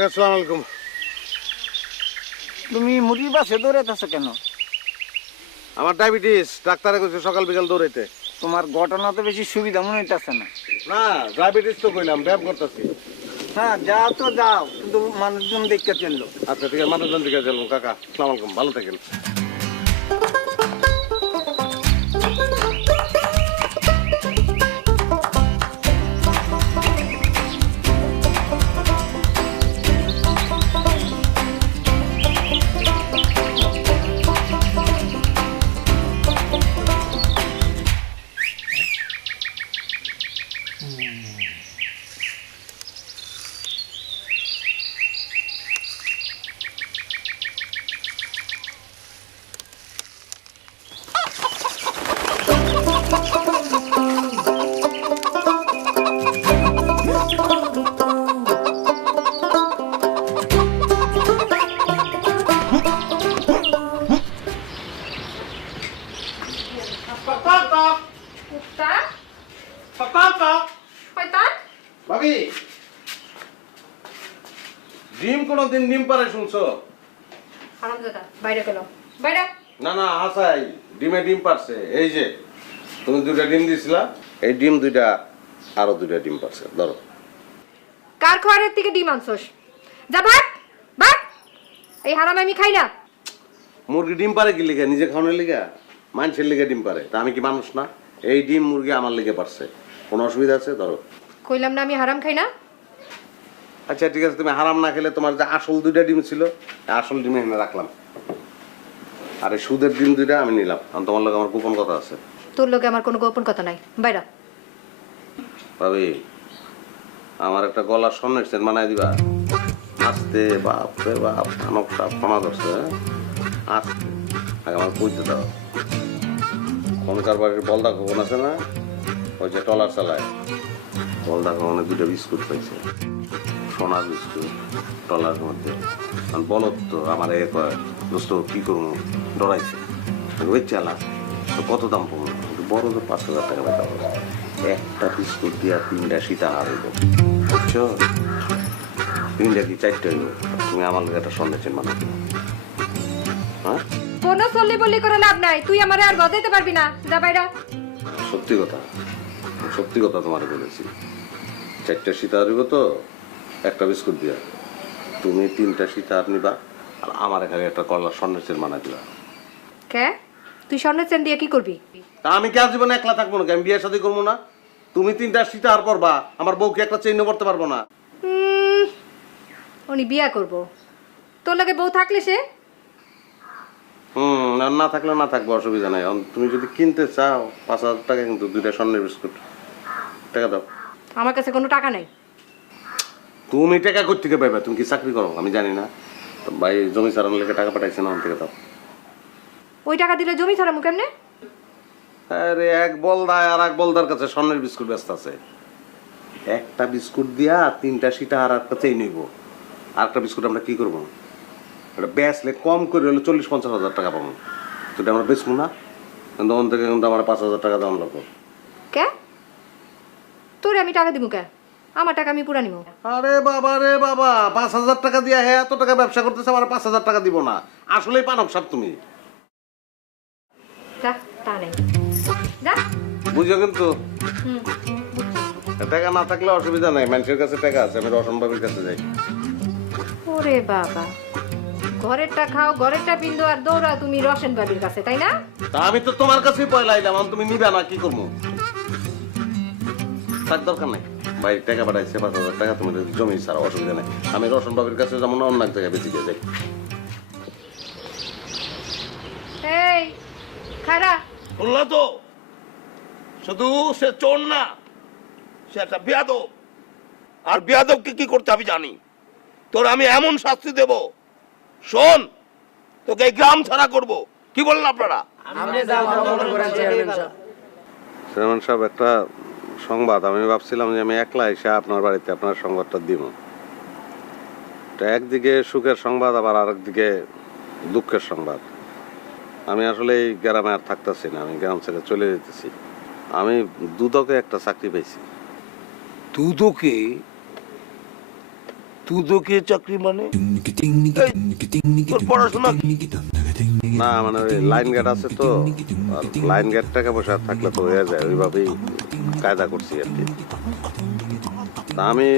কাকা আসসালামু আলাইকুম। তুমি মুরগির বাসে দৌড়াইতেছো কেন? আমার ডায়াবেটিস, ডাক্তারে কইছে সকাল বিকাল দৌড়াইতে। তোমার ঘটনা তো বেশি সুবিধা মনে হইতেছে না। না ডায়াবেটিস তো কইলাম, ব্যায়াম করতেছি। হ্যাঁ যাও তো যাও, কিন্তু মানুষজন দেখতে চললো। আচ্ছা ঠিক আছে, মানুষজন দিকে চলুন। কাকা আসসালামু আলাইকুম, ভালো থাকেন। ভাবি, ডিম কোনদিন ডিম পারে শুনছো? হারামজাদা বাইরে গেল, বাইরে। না না হাসাই, ডিমে ডিম পারছে। এই যে তুমি দুইটা ডিম দিছিলা, এই ডিম দুইটা আরো দুইটা ডিম পারছে। ধরো। কার খাওয়ারের থেকে ডিম আনছস? যা ভাগ ভাগ, এই হারাম আমি খাই না। মুরগি ডিম পারে কি লিগা? নিজে খাওয়ানোর লিগা? মানুষের লিগা ডিম পারে, তা আমি কি মানুষ না? এই ডিম মুরগি আমার লিগে পারছে, কোনো অসুবিধা আছে? ধরো। কইলাম না আমি হারাম খাই না। আচ্ছা ঠিক আছে, তুমি হারাম না খেলে তোমার যে আসল দুইটা ডিম ছিল, আসল ডিম এখানে রাখলাম, আর এই সুদের ডিম দুইটা আমি নিলাম। কারণ তোমার লোক আমার গোপন কথা আছে। তোর লোকে আমার কোনো গোপন কথা নাই, বাইরা। ভাবি, আমার একটা গলার স্বর্ণের সেট বানাই দিবা? আস্তে, বাপ রে বাপ, খানক সাপ ফোনা ধরছে। আস্তে, আগে আমার কইতে দাও। খনকার বাড়ির বলদা খোকন আছে না, ওই যে টলার চালায়, বলদা খোকনে দুটো বিস্কুট পাইছে, সোনার বিস্কুট টলার মধ্যে। বলত তো আমার এ কয়, দোস্ত কি করবো, ডরাইছে। ওই চালা তো কত দাম পড়লো? বড় তো 5,000 টাকা বেচা হবে। একটা বিস্কুট দিয়া 3টা সীতাহার হইব, বুঝছো? 3টা কি 4টা হইব? তুমি আমার লোক একটা সন্দেহ চেন মানো। হ্যাঁ, কোনো চল্লি বল্লি করে লাভ নাই, তুই আমারে আর গজাইতে পারবি না। যা বাইরা। সত্যি কথা, সত্যি কথা তোমার বলেছি। 4টা সীতাহার হইব তো একটা বিস্কুট দিয়া, তুমি 3টা সীতাহার নিবা, আর আমার এখানে একটা কলার স্বর্ণের চেন বানাই দিবা। কে? তুই স্বর্ণের চেন দিয়ে কি করবি? তা আমি কি আর জীবনে একলা থাকবো নাকি? আমি বিয়ে শাদী করবো না? তুমি 3টা সীতাহার পরবা, আমার বউকে একটা চেইনও করতে পারবো না। উনি বিয়া করব, তোর লাগে বউ থাকলে সে? আর না থাকলে না থাকবো, অসুবিধা নাই। তুমি যদি কিনতে চাও 5,000 টাকা, কিন্তু 2টা স্বর্ণের বিস্কুট। টাকা দাও। আমার কাছে কোনো টাকা নাই। তুমি টাকা কোথা থেকে পাইবা? তুমি কি চাকরি করো? আমি জানি না। তো ভাই জমি ছাড়ানোর লেগে টাকা পাঠাইছে না, ওখান থেকে দাও। ওই টাকা দিলে জমি ছাড়ামু কেমনে? আরে এক বলদায় আর এক বলদার কাছে স্বর্ণের বিস্কুট ব্যস্ত আছে। একটা বিস্কুট দিয়া 3টা সীতাহার আর একটা চেইন নিব। আর একটা বিস্কুট আমরা কি করবো? এটা বেচলে কম করে হলে 40-50 হাজার টাকা পাবো। তো এটা আমরা বেচবো না, কিন্তু ওখান থেকে কিন্তু আমার 5,000 টাকা দাম লাগবে। কে? তোরে আমি টাকা দিব কে? আমার টাকা আমি পুরা নিব। আরে বাবা রে বাবা, 5,000 টাকা দিয়া হ্যাঁ এত টাকা ব্যবসা করতেছে, আমার 5,000 টাকা দিব না? আসলেই পানক সাপ তুমি। যা, তা নেই। যা। বুঝো কিন্তু, হুম। টাকা না থাকলে অসুবিধা নাই, মানুষের কাছে টাকা আছে, আমি রসন বাবির কাছে যাই। ওরে বাবা, ঘরেরটা খাও, ঘরেরটা পিন্দো, আর দৌড়াও তুমি রসেন বাবির কাছে, তাই না? তা আমি তো তোমার কাছেই পয়লা আইলাম, তুমি নিবে না, কি করবো? থাক, দরকার নাই। ভাই টাকা পাঠাইছে 5,000 টাকা, তুমি জমি ছাড়া, অসুবিধা নাই। আমি রসন বাবির কাছে যেমন অন্য এক জায়গায় বেঁচে দিয়ে যাই। এই খারা, বললো তো, শুধু সে চোর না, সে একটা বেয়াদব। আর বেয়াদবকে কি করতে আমি জানি। তোর আমি এমন শাস্তি দেব, শোন, তোকে এই গ্রাম ছাড়া করব। কি বললেন আপনারা? চেয়ারম্যান সাহেব, একটা সংবাদ, আমি ভাবছিলাম যে আমি একলা এসে আপনার বাড়িতে আপনার সংবাদটা দিব। একদিকে সুখের সংবাদ, আবার আরেকদিকে দুঃখের সংবাদ। আমি আসলে এই গ্রামে আর থাকতেছি না, আমি গ্রাম ছেড়ে চলে যেতেছি। আমি দুদকে একটা চাকরি পেয়েছি। দুদকে? দুদকে চাকরি মানে এই, তোর পড়াশোনা কি? না মানে ওই লাইন গেট আছে তো, আর লাইন গেট টাকা পয়সা থাকলে তো হয়ে যায়, ওইভাবেই কায়দা করছি আর কি। তা আমি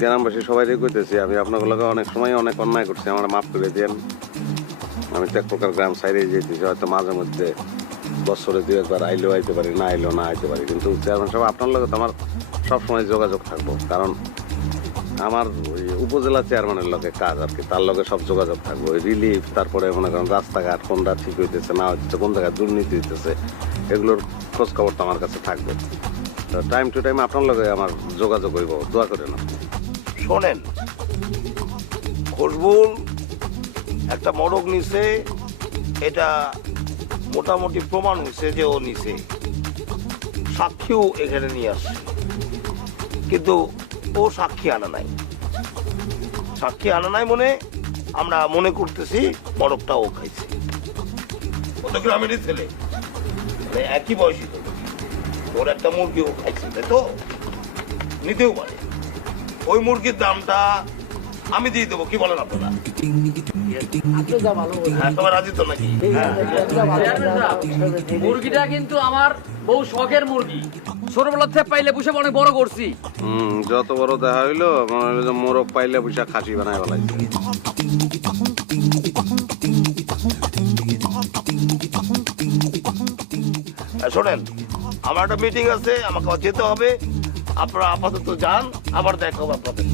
গ্রামবাসী সবাই কইতেছি, আমি আপনাগুলোকে অনেক সময় অনেক অন্যায় করছি, আমার মাফ করে দেন। আমি তো এক প্রকার গ্রাম সাইডে যেতেছি, হয়তো মাঝে মধ্যে বছরে 2-1 বার আইলেও আইতে পারি, না আইলেও না আইতে পারি, কিন্তু চেয়ারম্যান সাহেব আপনার লগে তো আমার সবসময় যোগাযোগ থাকবো, কারণ আমার ওই উপজেলা চেয়ারম্যানের লগে কাজ আর কি, তার লগে সব যোগাযোগ থাকবো। ওই রিলিফ, তারপরে মনে করেন রাস্তাঘাট কোনটা ঠিক হইতেছে না হইতেছে, কোন জায়গায় দুর্নীতি হইতেছে, এগুলোর খোঁজ খবর তো আমার কাছে থাকবে। টাইম টু টাইম আপনার লগে আমার যোগাযোগ হইব, দোয়া করে না। শোনেন, খসবুল একটা মড়ক নিছে, এটা মোটামুটি প্রমাণ হয়েছে যে ও নিছে, সাক্ষীও এখানে নিয়ে আসছে, কিন্তু ও সাক্ষী আনা নাই। সাক্ষী আনা নাই মনে আমরা মনে করতেছি মড়কটা ও খাইছে। ও তো গ্রামেরই ছেলে, মানে একই বয়সী তো, ওর একটা মুরগি ও খাইছে, তাই তো নিতেও পারে। ওই মুরগির দামটা আমি দিয়ে দেবো, কি বলেন আপনারা? হ্যাঁ, তোমার রাজি তো নাকি? মুরগিটা কিন্তু আমার বহু শখের মুরগি, ছোটবেলা থেকে পাইলে পুষে অনেক বড় করছি। যত বড় দেখা হইলো মনে হইলো যে মোরগ পাইলে পয়সা খাসি বানায় বলাইছে। শোনেন, আমার একটা মিটিং আছে, আমাকে যেতে হবে, আপনারা আপাতত যান, আবার দেখা হবে আপনাদের।